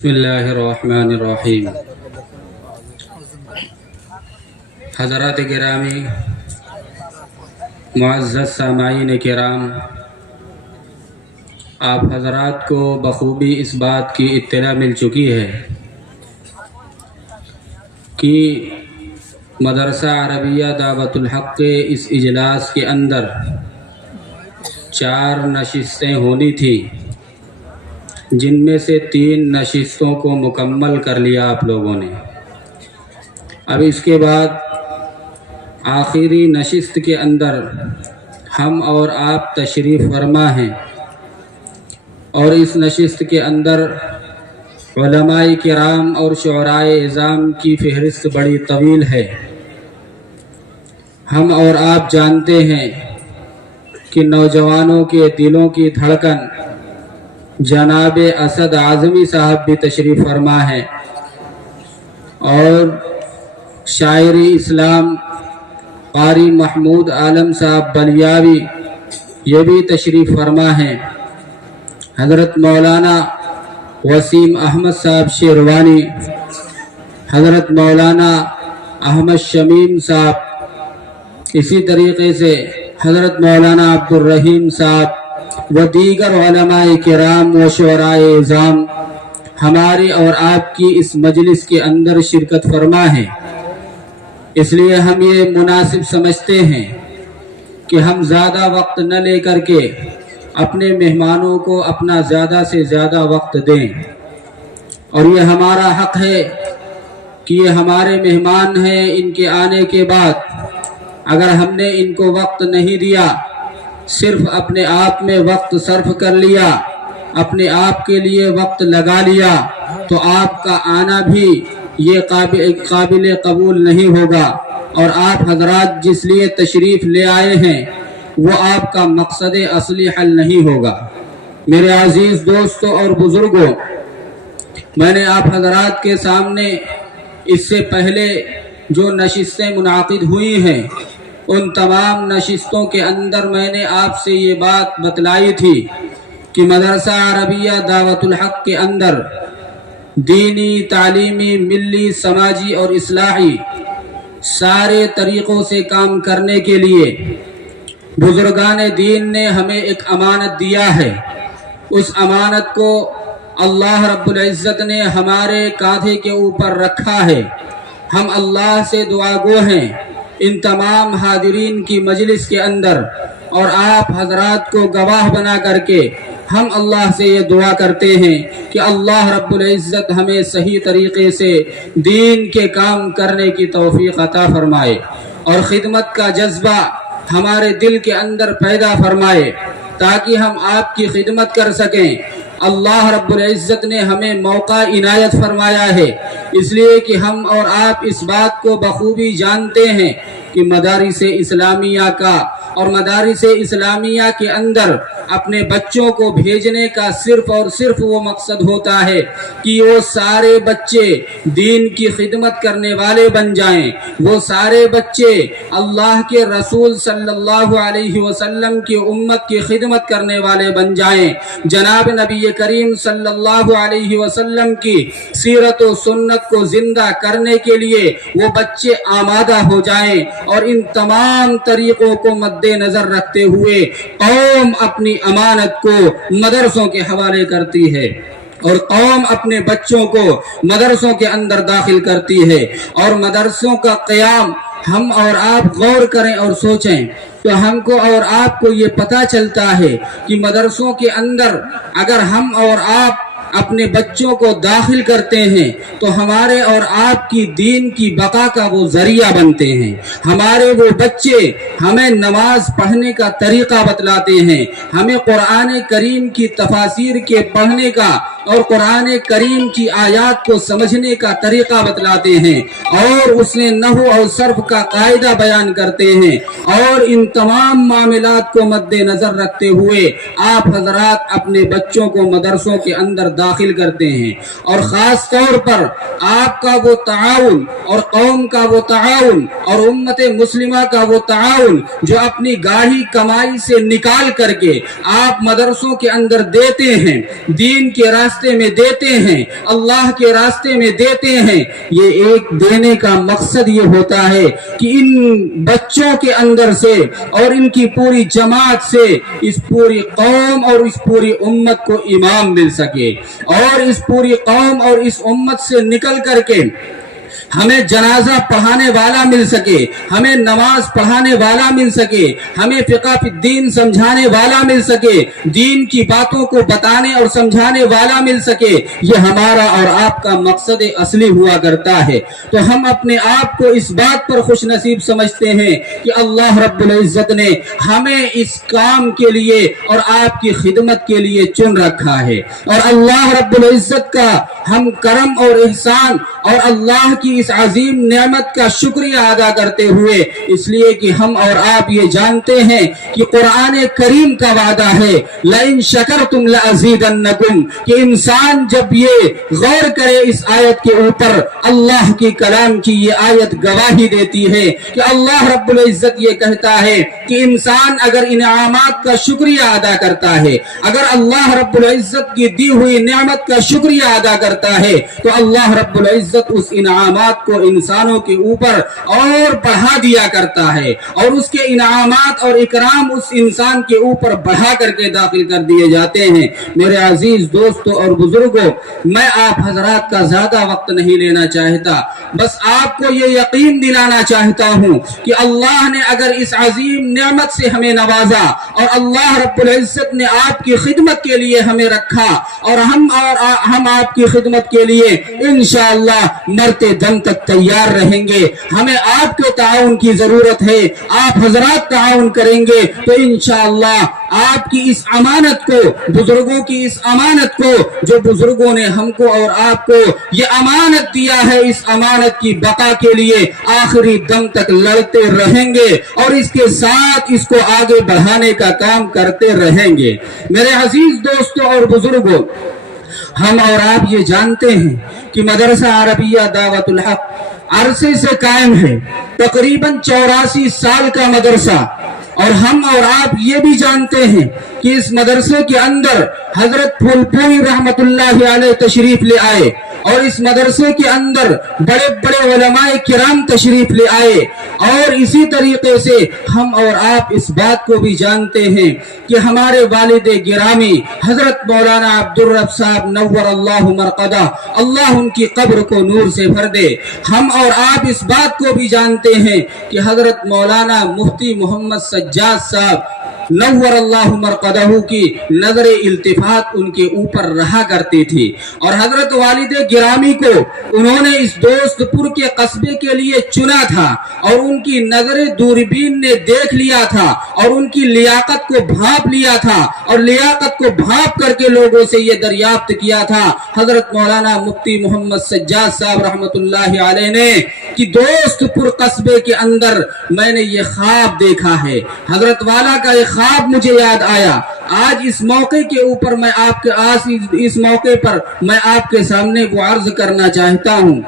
بسم اللہ الرحمن الرحیم۔ حضرات گرامی، معزز سامعین کرام، آپ حضرات کو بخوبی اس بات کی اطلاع مل چکی ہے کہ مدرسہ عربیہ دعوت الحق کے اس اجلاس کے اندر 4 نشستیں ہونی تھیں، جن میں سے 3 نشستوں کو مکمل کر لیا آپ لوگوں نے۔ اب اس کے بعد آخری نشست کے اندر ہم اور آپ تشریف فرما ہیں، اور اس نشست کے اندر علماء کرام اور شعراء اعظام کی فہرست بڑی طویل ہے۔ ہم اور آپ جانتے ہیں کہ نوجوانوں کے دلوں کی دھڑکن جناب اسد اعظمی صاحب بھی تشریف فرما ہے، اور شاعر اسلام قاری محمود عالم صاحب بلیاوی یہ بھی تشریف فرما ہے، حضرت مولانا وسیم احمد صاحب شیروانی، حضرت مولانا احمد شمیم صاحب، اسی طریقے سے حضرت مولانا عبد الرحیم صاحب و دیگر علماء کرام و شعراء اعظام ہماری اور آپ کی اس مجلس کے اندر شرکت فرما ہے۔ اس لیے ہم یہ مناسب سمجھتے ہیں کہ ہم زیادہ وقت نہ لے کر کے اپنے مہمانوں کو اپنا زیادہ سے زیادہ وقت دیں، اور یہ ہمارا حق ہے کہ یہ ہمارے مہمان ہیں۔ ان کے آنے کے بعد اگر ہم نے ان کو وقت نہیں دیا، صرف اپنے آپ میں وقت صرف کر لیا، اپنے آپ کے لیے وقت لگا لیا، تو آپ کا آنا بھی یہ قابل قبول نہیں ہوگا، اور آپ حضرات جس لیے تشریف لے آئے ہیں وہ آپ کا مقصد اصلی حل نہیں ہوگا۔ میرے عزیز دوستوں اور بزرگوں، میں نے آپ حضرات کے سامنے اس سے پہلے جو نشستیں منعقد ہوئی ہیں، ان تمام نشستوں کے اندر میں نے آپ سے یہ بات بتلائی تھی کہ مدرسہ عربیہ دعوت الحق کے اندر دینی، تعلیمی، ملی، سماجی اور اصلاحی سارے طریقوں سے کام کرنے کے لیے بزرگان دین نے ہمیں ایک امانت دیا ہے۔ اس امانت کو اللہ رب العزت نے ہمارے کاندھے کے اوپر رکھا ہے۔ ہم اللہ سے دعا گو ہیں ان تمام حاضرین کی مجلس کے اندر، اور آپ حضرات کو گواہ بنا کر کے ہم اللہ سے یہ دعا کرتے ہیں کہ اللہ رب العزت ہمیں صحیح طریقے سے دین کے کام کرنے کی توفیق عطا فرمائے، اور خدمت کا جذبہ ہمارے دل کے اندر پیدا فرمائے، تاکہ ہم آپ کی خدمت کر سکیں۔ اللہ رب العزت نے ہمیں موقع عنایت فرمایا ہے، اس لیے کہ ہم اور آپ اس بات کو بخوبی جانتے ہیں کہ مدارس اسلامیہ کا اور مدارس اسلامیہ کے اندر اپنے بچوں کو بھیجنے کا صرف اور صرف وہ مقصد ہوتا ہے کہ وہ سارے بچے دین کی خدمت کرنے والے بن جائیں، وہ سارے بچے اللہ کے رسول صلی اللہ علیہ وسلم کی امت کی خدمت کرنے والے بن جائیں، جناب نبی کریم صلی اللہ علیہ وسلم کی سیرت و سنت کو زندہ کرنے کے لیے وہ بچے آمادہ ہو جائیں، اور ان تمام طریقوں کو مد نظر رکھتے ہوئے قوم اپنی امانت کو مدرسوں کے حوالے کرتی ہے، اور قوم اپنے بچوں کو مدرسوں کے اندر داخل کرتی ہے۔ اور مدرسوں کا قیام ہم اور آپ غور کریں اور سوچیں تو ہم کو اور آپ کو یہ پتہ چلتا ہے کہ مدرسوں کے اندر اگر ہم اور آپ اپنے بچوں کو داخل کرتے ہیں تو ہمارے اور آپ کی دین کی بقا کا وہ ذریعہ بنتے ہیں۔ ہمارے وہ بچے ہمیں نماز پڑھنے کا طریقہ بتلاتے ہیں، ہمیں قرآن کریم کی تفاسیر کے پڑھنے کا اور قرآن کریم کی آیات کو سمجھنے کا طریقہ بتلاتے ہیں، اور اس میں نحو اور صرف کا قاعدہ بیان کرتے ہیں، اور ان تمام معاملات کو مد نظر رکھتے ہوئے آپ حضرات اپنے بچوں کو مدرسوں کے اندر داخل کرتے ہیں۔ اور خاص طور پر آپ کا وہ تعاون اور قوم کا وہ تعاون اور امت مسلمہ کا وہ تعاون جو اپنی گاڑی کمائی سے نکال کر کے آپ مدرسوں کے اندر دیتے ہیں، دین کے راستے راستے میں دیتے ہیں، اللہ کے راستے میں دیتے ہیں، یہ ایک دینے کا مقصد یہ ہوتا ہے کہ ان بچوں کے اندر سے اور ان کی پوری جماعت سے اس پوری قوم اور اس پوری امت کو امام مل سکے، اور اس پوری قوم اور اس امت سے نکل کر کے ہمیں جنازہ پڑھانے والا مل سکے، ہمیں نماز پڑھانے والا مل سکے، ہمیں فقہ فی الدین سمجھانے والا مل سکے، دین کی باتوں کو بتانے اور سمجھانے والا مل سکے، یہ ہمارا اور آپ کا مقصد اصلی ہوا کرتا ہے۔ تو ہم اپنے آپ کو اس بات پر خوش نصیب سمجھتے ہیں کہ اللہ رب العزت نے ہمیں اس کام کے لیے اور آپ کی خدمت کے لیے چن رکھا ہے، اور اللہ رب العزت کا ہم کرم اور احسان اور اللہ کی اس عظیم نعمت کا شکریہ ادا کرتے ہوئے، اس لیے کہ ہم اور آپ یہ جانتے ہیں کہ قرآن کریم کا وعدہ ہے لَإِن شَكَرْتُمْ لَأَزِيدَنَّكُمْ، کہ انسان جب یہ غور کرے اس آیت کے اوپر، اللہ کی کلام کی یہ آیت گواہی دیتی ہے کہ اللہ رب العزت یہ کہتا ہے کہ انسان اگر انعامات کا شکریہ ادا کرتا ہے، اگر اللہ رب العزت کی دی ہوئی نعمت کا شکریہ ادا کرتا ہے، تو اللہ رب العزت اس انعامات کو انسانوں کے اوپر اور بڑھا دیا کرتا ہے، اور اس کے انعامات اور اکرام اس انسان کے اوپر بڑھا کر کے داخل کر دیے جاتے ہیں۔ میرے عزیز دوستوں اور بزرگوں، میں آپ حضرات کا زیادہ وقت نہیں لینا چاہتا، بس آپ کو یہ یقین دلانا چاہتا ہوں کہ اللہ نے اگر اس عظیم نعمت سے ہمیں نوازا اور اللہ رب العزت نے آپ کی خدمت کے لیے ہمیں رکھا، اور ہم آپ کی خدمت کے لیے انشاءاللہ مرتے دم تک تیار رہیں گے۔ ہمیں آپ کے تعاون کی ضرورت ہے، آپ حضرات تعاون کریں گے تو انشاءاللہ آپ کی اس امانت کو، بزرگوں کی اس امانت کو جو بزرگوں نے ہم کو اور آپ کو یہ امانت دیا ہے، اس امانت کی بقا کے لیے آخری دم تک لڑتے رہیں گے، اور اس کے ساتھ اس کو آگے بڑھانے کا کام کرتے رہیں گے۔ میرے عزیز دوستوں اور بزرگوں، ہم اور آپ یہ جانتے ہیں کہ مدرسہ عربیہ دعوت الحق عرصے سے قائم ہے، تقریباً 84 سال کا مدرسہ، اور ہم اور آپ یہ بھی جانتے ہیں کہ اس مدرسے کے اندر حضرت پھول پوری رحمت اللہ علیہ تشریف لے آئے، اور اس مدرسے کے اندر بڑے بڑے علماء کرام تشریف لے آئے، اور اسی طریقے سے ہم اور آپ اس بات کو بھی جانتے ہیں کہ ہمارے والد گرامی حضرت مولانا عبدالرب صاحب نور اللہ مرقدہ، اللہ ان کی قبر کو نور سے بھر دے، ہم اور آپ اس بات کو بھی جانتے ہیں کہ حضرت مولانا مفتی محمد سجاد صاحب نور اللہ مرقدہ کی نظر التفات ان کے اوپر رہا کرتی تھی، اور حضرت والد گرامی کو انہوں نے اس دوست پور کے قصبے کے لیے چنا تھا، اور ان کی نظر دوربین نے دیکھ لیا تھا، اور ان کی لیاقت کو بھانپ لیا تھا، اور لیاقت کو بھانپ کر کے لوگوں سے یہ دریافت کیا تھا حضرت مولانا مفتی محمد سجاد صاحب رحمت اللہ علیہ نے کہ دوست پور قصبے کے اندر میں نے یہ خواب دیکھا ہے۔ حضرت والا کا یہ خواب مجھے یاد آیا۔ آج اس موقع کے اوپر اس موقع پر میں آپ کے سامنے وہ عرض کرنا چاہتا ہوں۔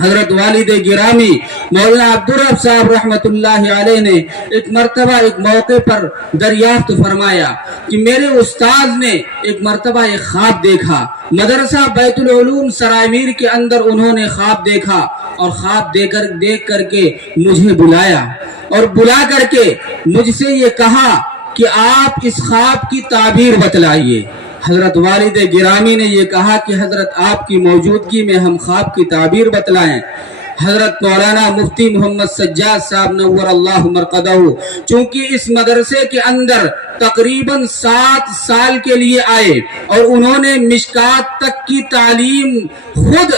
حضرت والد گرامی مولانا عبدالرب صاحب رحمت اللہ علیہ نے ایک مرتبہ ایک موقع پر دریافت فرمایا کہ میرے استاذ نے ایک مرتبہ ایک خواب دیکھا، مدرسہ بیت العلوم سرائے میر کے اندر انہوں نے خواب دیکھا، اور خواب دیکھ کر کے مجھے بلایا، اور بلا کر کے مجھ سے یہ کہا کہ آپ اس خواب کی تعبیر بتلائیے۔ حضرت والد گرامی نے یہ کہا کہ حضرت آپ کی موجودگی میں ہم خواب کی تعبیر بتلائیں۔ حضرت مولانا مفتی محمد سجاد صاحب نور اللہ مرقدہ چونکہ اس مدرسے کے اندر تقریباً 7 سال کے لیے آئے، اور انہوں نے مشکات تک کی تعلیم خود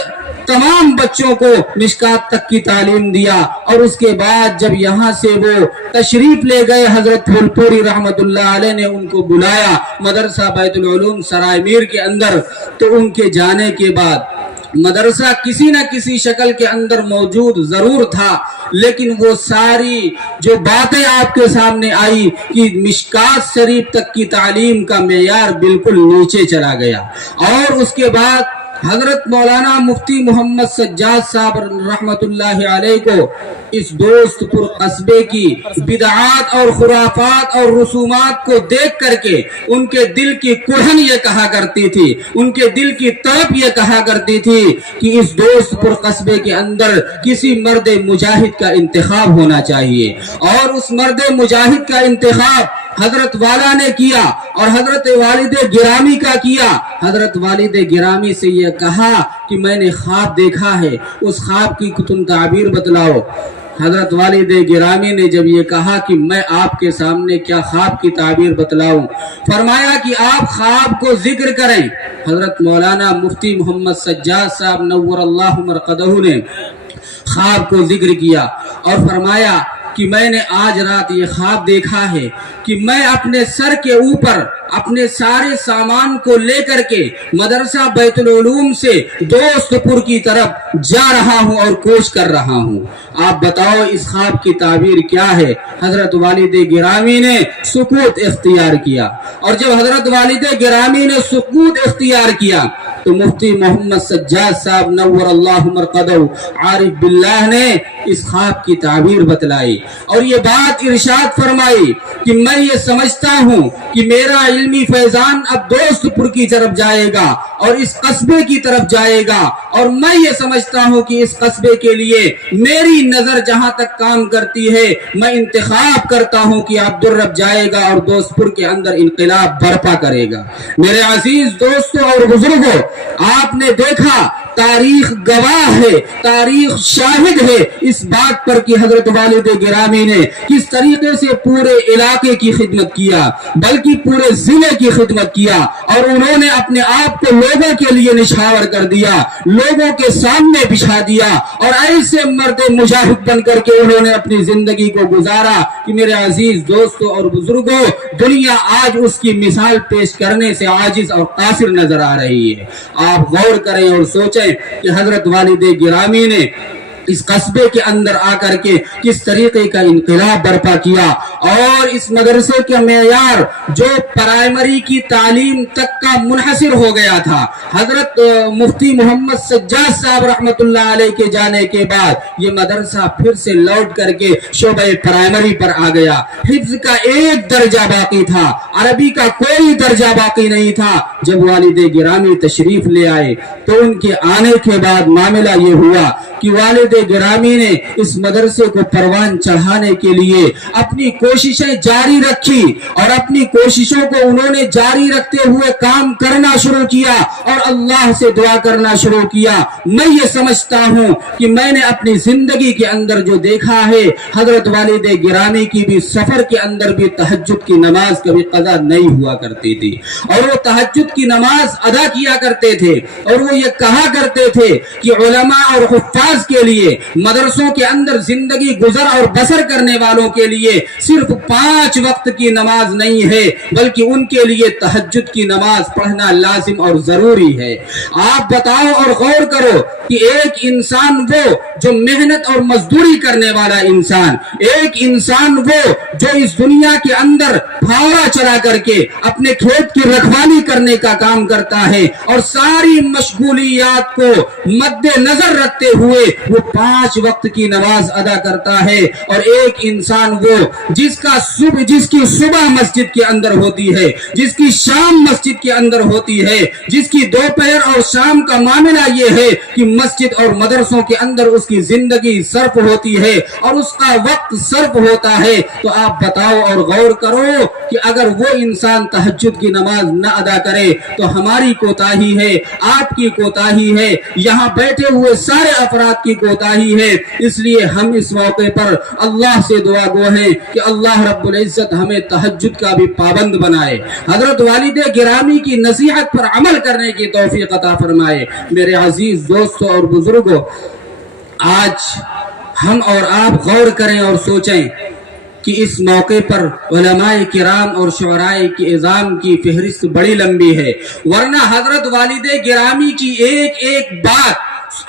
تمام بچوں کو مشکات تک کی تعلیم دیا، اور اس کے بعد جب یہاں سے وہ تشریف لے گئے حضرت پھول پوری رحمت اللہ علیہ نے ان کو بلایا مدرسہ بیت العلوم سرائے میر کے اندر، تو ان کے جانے کے بعد مدرسہ کسی نہ کسی شکل کے اندر موجود ضرور تھا، لیکن وہ ساری جو باتیں آپ کے سامنے آئی کہ مشکات شریف تک کی تعلیم کا معیار بالکل نیچے چلا گیا، اور اس کے بعد حضرت مولانا مفتی محمد سجاد صاحب رحمتullah علیہ کو اس دوست پور قصبے کی بدعات اور خرافات اور رسومات کو دیکھ کر کے ان کے دل کی کڑھن یہ کہا کرتی تھی، ان کے دل کی تڑپ یہ کہا کرتی تھی کہ اس دوست پور قصبے کے اندر کسی مرد مجاہد کا انتخاب ہونا چاہیے، اور اس مرد مجاہد کا انتخاب حضرت والا نے کیا اور حضرت والد گرامی کا کیا۔ حضرت والد گرامی سے یہ کہا کہ میں نے خواب دیکھا ہے، اس خواب کی تم تعبیر بتلاؤ۔ حضرت والد گرامی نے جب یہ کہا کہ میں آپ کے سامنے کیا خواب کی تعبیر بتلاؤں، فرمایا کہ آپ خواب کو ذکر کریں۔ حضرت مولانا مفتی محمد سجاد صاحب نور اللہ مرقدہ نے خواب کو ذکر کیا اور فرمایا کہ میں نے آج رات یہ خواب دیکھا ہے کہ میں اپنے سر کے اوپر اپنے سارے سامان کو لے کر کے مدرسہ بیت العلوم سے دوست پور کی طرف جا رہا ہوں اور کوچ کر رہا ہوں، آپ بتاؤ اس خواب کی تعبیر کیا ہے؟ حضرت والد گرامی نے سکوت اختیار کیا، اور جب حضرت والد گرامی نے سکوت اختیار کیا تو مفتی محمد سجاد صاحب نور اللہ مرقدہ عارف باللہ نے اس خواب کی تعبیر بتلائی اور یہ بات ارشاد فرمائی کہ میں یہ سمجھتا ہوں کہ میرا علمی فیضان اب دوست پور کی طرف جائے گا اور اس قصبے کی طرف جائے گا، اور میں یہ سمجھتا ہوں کہ اس قصبے کے لیے میری نظر جہاں تک کام کرتی ہے میں انتخاب کرتا ہوں کہ عبدالرب جائے گا اور دوست پور کے اندر انقلاب برپا کرے گا۔ میرے عزیز دوستوں اور بزرگوں، آپ نے دیکھا تاریخ گواہ ہے، تاریخ شاہد ہے اس بات پر کہ حضرت والد گرامی نے کس طریقے سے پورے علاقے کی خدمت کیا، بلکہ پورے ضلع کی خدمت کیا، اور انہوں نے اپنے آپ کو لوگوں کے لیے نچھاور کر دیا، لوگوں کے سامنے بچھا دیا، اور ایسے مرد مجاہد بن کر کے انہوں نے اپنی زندگی کو گزارا کہ میرے عزیز دوستوں اور بزرگوں، دنیا آج اس کی مثال پیش کرنے سے عاجز اور قاصر نظر آ رہی ہے۔ آپ غور کریں اور سوچیں کہ حضرت والد گرامی نے اس قصبے کے اندر آ کر کے کس طریقے کا انقلاب برپا کیا، اور اس مدرسے کا معیار جو پرائمری کی تعلیم تک کا منحصر ہو گیا تھا، حضرت مفتی محمد سجاد صاحب رحمت اللہ علیہ کے جانے کے بعد یہ مدرسہ پھر سے لوٹ کر کے شعبہ پرائمری پر آ گیا۔ حفظ کا ایک درجہ باقی تھا، عربی کا کوئی درجہ باقی نہیں تھا۔ جب والد گرامی تشریف لے آئے تو ان کے آنے کے بعد معاملہ یہ ہوا کہ والد گرامی نے اس مدرسے کو پروان چڑھانے کے لیے اپنی کوششیں جاری رکھی، اور اپنی کوششوں کو انہوں نے جاری رکھتے ہوئے کام کرنا شروع کیا اور اللہ سے دعا کرنا شروع کیا۔ میں یہ سمجھتا ہوں کہ میں نے اپنی زندگی کے اندر جو دیکھا ہے، حضرت والد گرامی کی بھی سفر کے اندر بھی تہجد کی نماز کبھی قضا نہیں ہوا کرتی تھی، اور وہ تہجد کی نماز ادا کیا کرتے تھے، اور وہ یہ کہا کرتے تھے کہ علماء اور حفاظ کے لیے، مدرسوں کے اندر زندگی گزر اور بسر کرنے والوں کے لیے صرف 5 وقت کی نماز نہیں ہے، بلکہ ان کے لیے تہجد کی نماز پڑھنا لازم اور ضروری ہے۔ آپ بتاؤ اور غور کرو کہ ایک انسان وہ جو محنت اور مزدوری کرنے والا انسان، ایک انسان وہ جو اس دنیا کے اندر پھاوڑا چلا کر کے اپنے کھیت کی رکھوالی کرنے کا کام کرتا ہے، اور ساری مشغولیات کو مد نظر رکھتے ہوئے وہ 5 وقت کی نماز ادا کرتا ہے، اور ایک انسان وہ جس کی صبح مسجد کے اندر ہوتی ہے، جس کی شام مسجد کے اندر ہوتی ہے، جس کی دوپہر اور شام کا معاملہ یہ ہے کہ مسجد اور مدرسوں کے اندر اس کی زندگی صرف ہوتی ہے اور اس کا وقت صرف ہوتا ہے، تو آپ بتاؤ اور غور کرو کہ اگر وہ انسان تہجد کی نماز نہ ادا کرے تو ہماری کوتاہی ہے، آپ کی کوتاہی ہے، یہاں بیٹھے ہوئے سارے افراد کی کوتاہی ہے۔ اس لیے ہم اس موقع پر اللہ سے دعا گو ہیں کہ اللہ رب العزت ہمیں تہجد کا بھی پابند بنائے، حضرت والد گرامی کی نصیحت پر عمل کرنے کی توفیق عطا فرمائے۔ میرے عزیز دوستوں اور بزرگوں، آج ہم اور آپ غور کریں اور سوچیں کہ اس موقع پر علماء کرام اور شعراء کی اعظام کی فہرست بڑی لمبی ہے، ورنہ حضرت والد گرامی کی ایک ایک بات